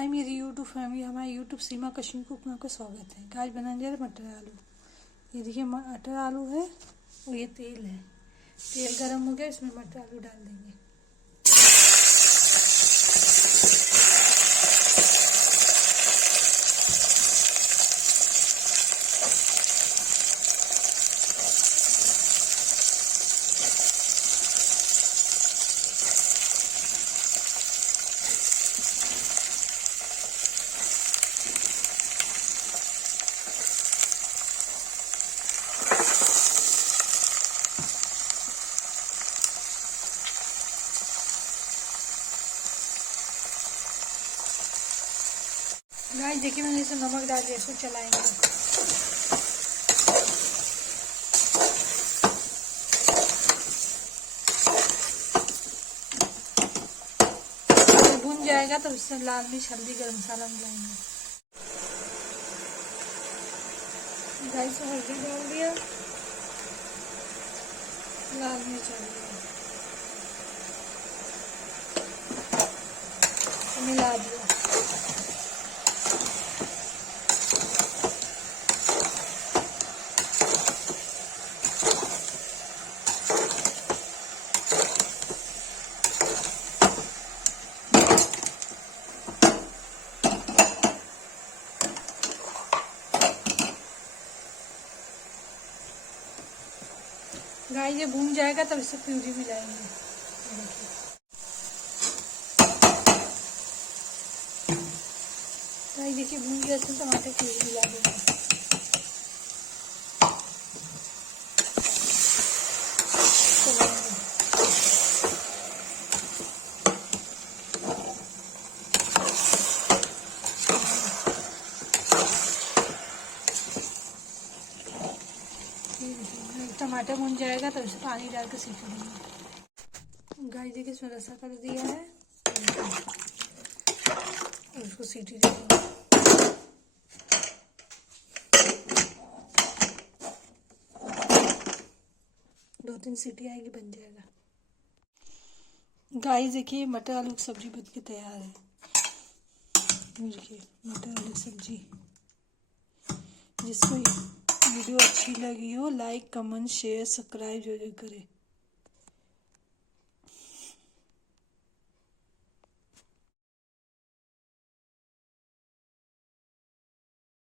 हाय मेरी YouTube family, हमारे YouTube सीमा Kashmir cook में आपका स्वागत है। आज बनाने जा रहे मटर आलू। ये देखिए मटर आलू है और ये तेल है। तेल गरम हो गया, इसमें मटर आलू डाल देंगे। गाइस देखिए मैंने इसमें नमक डाल दिया, इसको चलाएंगे। भुन जाएगा तो उससे लाल मिर्च हल्दी गरम मसाला मिलाएंगे। गाइस हल्दी डाल दिया, लाल मिर्च डाल दिया, मिला दिया। गाइस ये भून जाएगा तब इसे प्यूरी मिलाएंगे। गाइस देखिए भून गया, इसमें टमाटर प्यूरी मिला देंगे। टमाटर भुन जाएगा तो इसमें पानी डाल के सीटी देंगे। गाइस देखिए इसमें रसा कर दिया है और उसको सीटी देंगे। दो तीन सीटी आएगी, बन जाएगा। गाइस देखिए मटर आलू की सब्जी बन के तैयार है। देखिए मटर आलू की सब्जी। जिसको वीडियो अच्छी लगी हो लाइक कमेंट शेयर सब्सक्राइब जरूर करें।